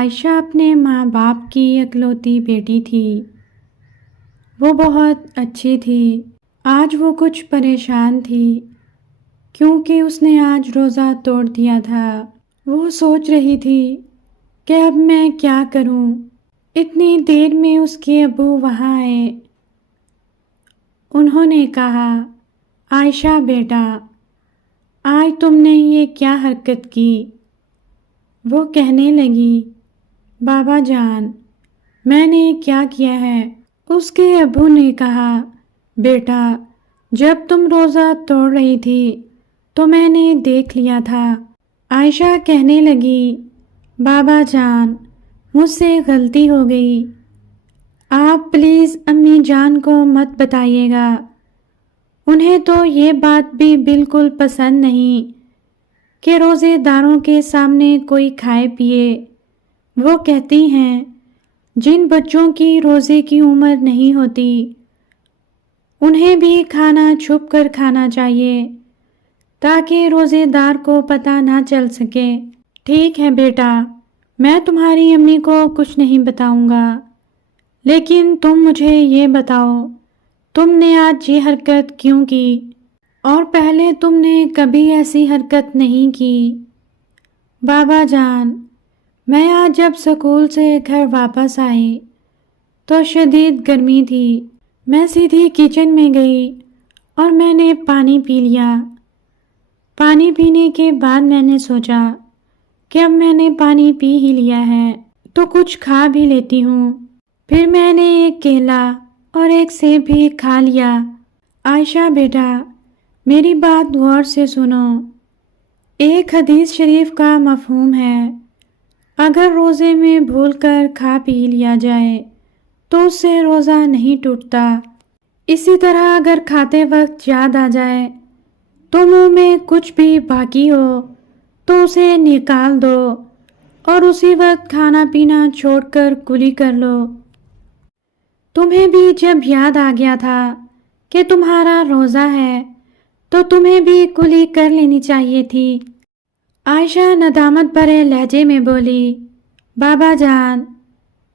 عائشہ اپنے ماں باپ کی اکلوتی بیٹی تھی۔ وہ بہت اچھی تھی۔ آج وہ کچھ پریشان تھی کیونکہ اس نے آج روزہ توڑ دیا تھا۔ وہ سوچ رہی تھی کہ اب میں کیا کروں۔ اتنی دیر میں اس کے ابو وہاں آئے۔ انہوں نے کہا، عائشہ بیٹا، آج تم نے یہ کیا حرکت کی؟ وہ کہنے لگی، بابا جان، میں نے کیا کیا ہے؟ اس کے ابو نے کہا، بیٹا، جب تم روزہ توڑ رہی تھی تو میں نے دیکھ لیا تھا۔ عائشہ کہنے لگی، بابا جان، مجھ سے غلطی ہو گئی، آپ پلیز امی جان کو مت بتائیے گا۔ انہیں تو یہ بات بھی بالکل پسند نہیں کہ روزے داروں کے سامنے کوئی کھائے پیے۔ وہ کہتی ہیں جن بچوں کی روزے کی عمر نہیں ہوتی انہیں بھی کھانا چھپ کر کھانا چاہیے تاکہ روزے دار کو پتہ نہ چل سکے۔ ٹھیک ہے بیٹا، میں تمہاری امی کو کچھ نہیں بتاؤں گا، لیکن تم مجھے یہ بتاؤ تم نے آج یہ حرکت کیوں کی؟ اور پہلے تم نے کبھی ایسی حرکت نہیں کی۔ بابا جان، میں آج جب اسکول سے گھر واپس آئی تو شدید گرمی تھی۔ میں سیدھی کچن میں گئی اور میں نے پانی پی لیا۔ پانی پینے کے بعد میں نے سوچا کہ اب میں نے پانی پی ہی لیا ہے تو کچھ کھا بھی لیتی ہوں۔ پھر میں نے ایک کیلا اور ایک سیب بھی کھا لیا۔ عائشہ بیٹا، میری بات غور سے سنو۔ ایک حدیث شریف کا مفہوم ہے، اگر روزے میں بھول کر کھا پی لیا جائے تو اس سے روزہ نہیں ٹوٹتا۔ اسی طرح اگر کھاتے وقت یاد آ جائے تو منہ میں کچھ بھی باقی ہو تو اسے نکال دو اور اسی وقت کھانا پینا چھوڑ کر کلی کر لو۔ تمہیں بھی جب یاد آ گیا تھا کہ تمہارا روزہ ہے تو تمہیں بھی کلی کر لینی چاہیے تھی۔ عائشہ ندامت بھرے لہجے میں بولی، بابا جان،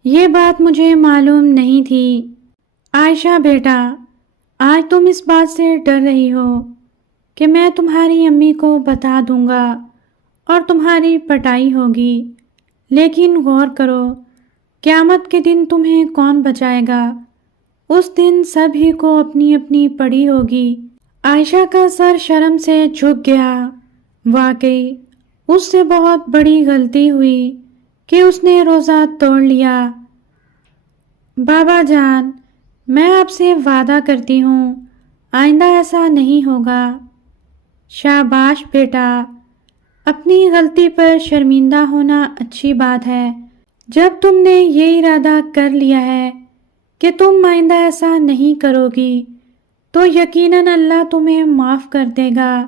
یہ بات مجھے معلوم نہیں تھی۔ عائشہ بیٹا، آج تم اس بات سے ڈر رہی ہو کہ میں تمہاری امی کو بتا دوں گا اور تمہاری پٹائی ہوگی، لیکن غور کرو، قیامت کے دن تمہیں کون بچائے گا؟ اس دن سبھی کو اپنی اپنی پڑی ہوگی۔ عائشہ کا سر شرم سے جھک گیا۔ واقعی اس سے بہت بڑی غلطی ہوئی کہ اس نے روزہ توڑ لیا۔ بابا جان، میں آپ سے وعدہ کرتی ہوں آئندہ ایسا نہیں ہوگا۔ شاباش بیٹا، اپنی غلطی پر شرمندہ ہونا اچھی بات ہے۔ جب تم نے یہ ارادہ کر لیا ہے کہ تم آئندہ ایسا نہیں کرو گی تو یقیناً اللہ تمہیں معاف کر دے گا۔